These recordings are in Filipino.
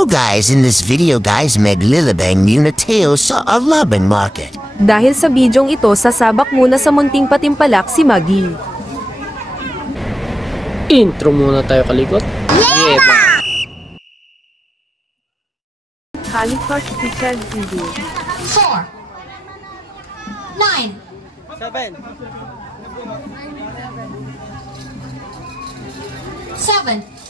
So guys, in this video guys, maglilibang muna tayo sa Alaban Market. Dahil sa bidyong ito, sasabak muna sa munting patimpalak si Maggie. Intro muna tayo kalikot. Yeah! Kalikot Teacher TV. 4 9 7 7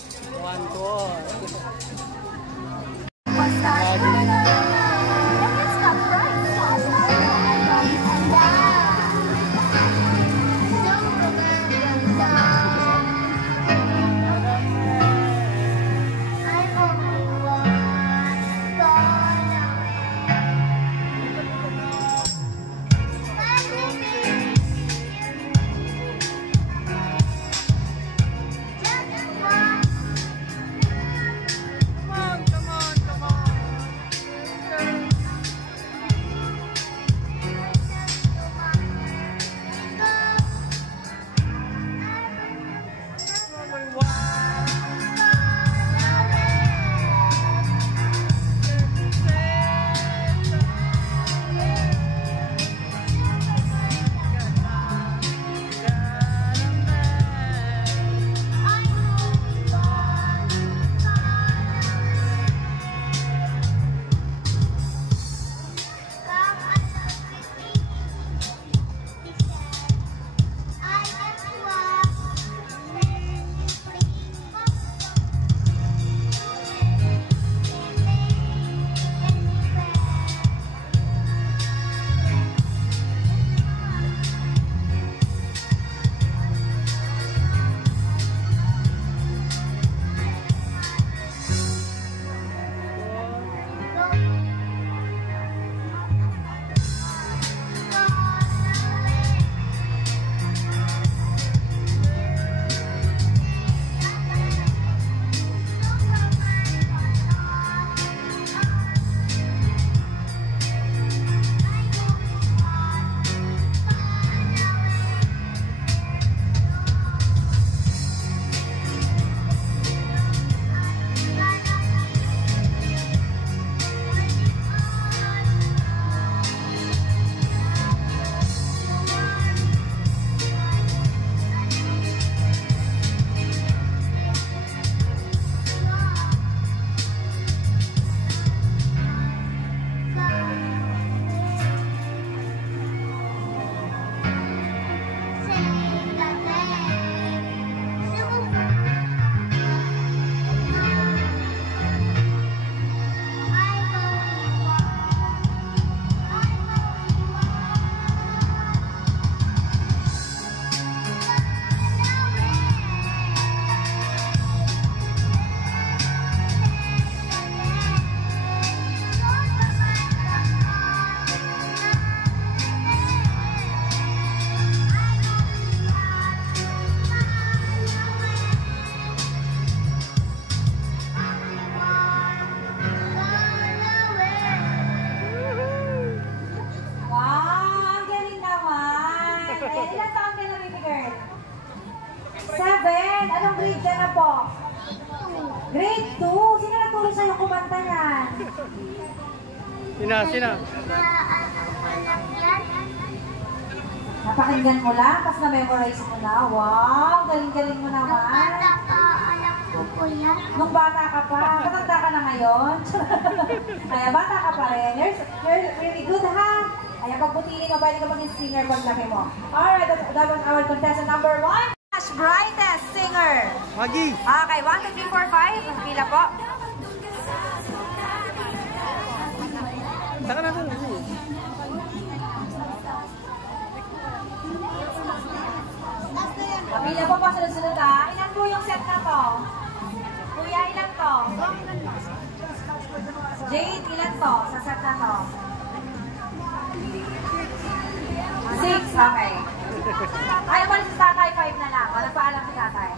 Anong grade ka na po? Grade 2? Sino nagturo sa'yo kumanta yan? Sina? Napakinggan mo lang, tapos na-memorize mo na. Wow, galing-galing mo naman. Nung bata ka pa, matanda ka na ngayon. Kaya bata ka pa rin. You're really good, ha? Kaya pagbutihin mo, pwede ka maging singer pag laki mo. Alright, that was our contestant number 1. Brightest singer. Maggie. Okay, 1, 2, 3, 4, 5. Pila po. Saka na ito. Pila po pa sunod-sunod ha. Ilan po yung set na to? Kuya, ilan to? Jade, ilan to sa set na to? 6, okay. Ayaw mo si tatay, 5 na lang. O, nagpaalam si tatay.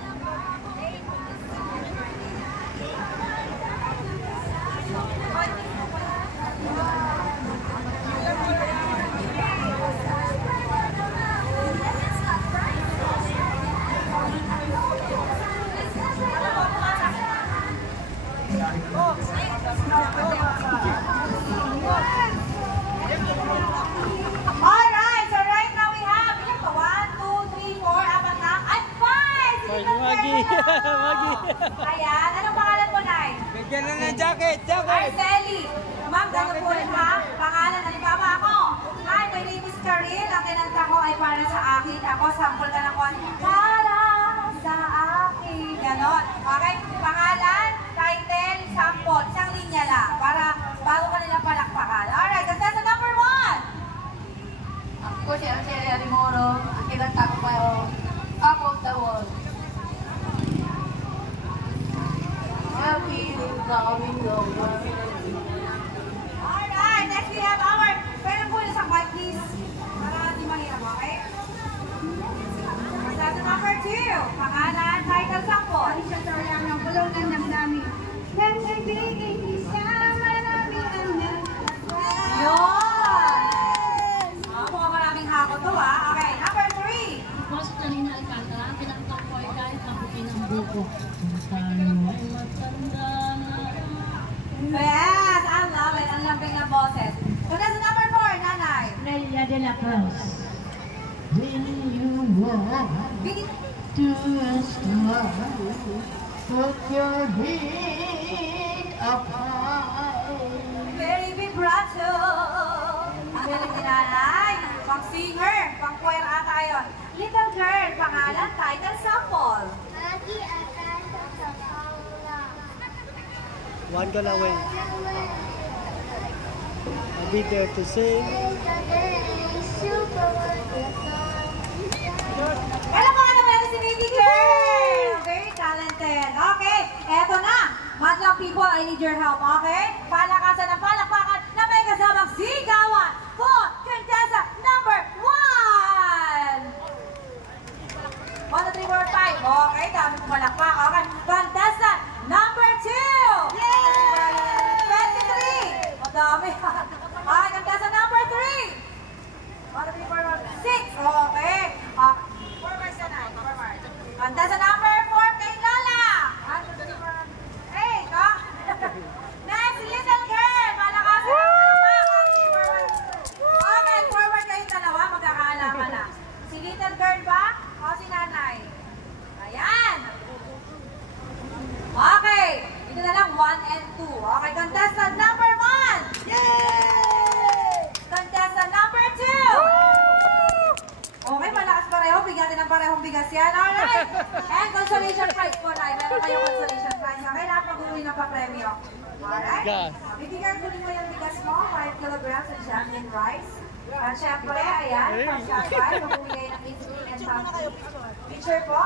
Oh. Alright, so right now we have, ilan pa? 1, 2, 3, 4, apat na, at 5! Hoy, Magi! Magi! Ayan, anong pangalan mo, Nay? Bigyan na ng jacket! Arceli. Ma'am, ganito po rin ha. Pangalan, halimbawa ako. Hi, my name is Karil. Ang kinanta ko ay para sa akin. Ako, sample ka ng konti. Para sa akin. Ganon. Okay? Pangalan, title, sample. Isang linya lang. Para bago ka nilang palakpakan. Alright, contestant number 1. Ako si Arceli Arimoro. Ang kinanta ko pa yung Up of the Wall. Happy coming over. Alright, next we have our, pwede po sa mic please. Para di mahirap, okay? Contestant number 2. Pangalan, title, sample. Alicia Toriano, ang kulungan ng dami. Nang nagbigay isa, marami ang nagpapalala. Yun! Mukhang maraming hako to ha. Okay, number 3. Ako si Karina Alcantara, ang pinakatang ko ay kahit mabutin ang buko. Paano ay matanda na. Yes, I love it. Ang lambing na boses. Contestant number 4, Nanay. Nelia de la Cruz. When you walk Bigit. to a star, put your feet up high. Very vibrato. Ang galing ni Nanay. Pang singer, pang choir ata yun. Little girl, pangalan, title, sample. Lagi akan sa Paula. One ka lang, Wayne. I'll be there to sing. Alam mo nga naman si baby girl. Very talented. Okay, eto na. Madlang people, I need your help, okay? Palakasan ng palakpakan na may kasamang sigawan for contestant number 1. 1, 2, 3, 4, 5. Okay, dami kong palakpak. Okay, contestant number 2. Yay! 23. O dami. Okay, contestant number 3. 1, 2, 3, 4, 6. Okay. Forward ka na. Forward. Contestant number 4 kay Lola. 1, 2, 3, 4, 8. Oh. Next, little girl. Malakasan ang palakpakan. Okay, forward kayong dalawa. Magkakaalaman na. Si little girl ba? O si nanay? Ayan. Okay. Ito na lang 1 and 2. Okay, contestant number 1. Yay! Contestant number 2. Okay, malakas pareho. Bigatin ng parehong bigas yan. Alright. And consolation prize po na. Meron kayong consolation prize. Okay, lahat mag-uwi na pa-premyo. Alright. Yes. Bibigyan ko mo yung bigas mo. 5 kilograms of jasmine rice. At syempre, ayan, pang-shopay. Mag-uwi kayo ng 18 and something. Picture po.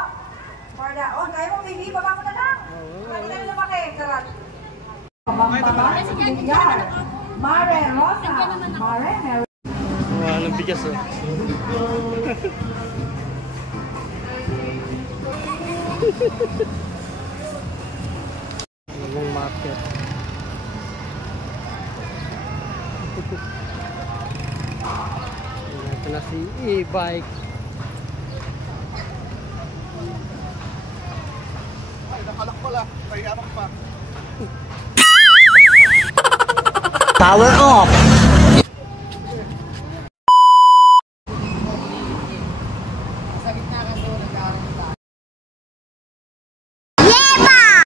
For the, oh, kaya mo, baby. Baba mo na lang. Pwede ka na lumaki. Sarap. Mare Rosa. Mare Wala ng bigas, oh. Bagong market. Ito na si e-bike. Ay, nakalak pala. Kaya pa. Power off!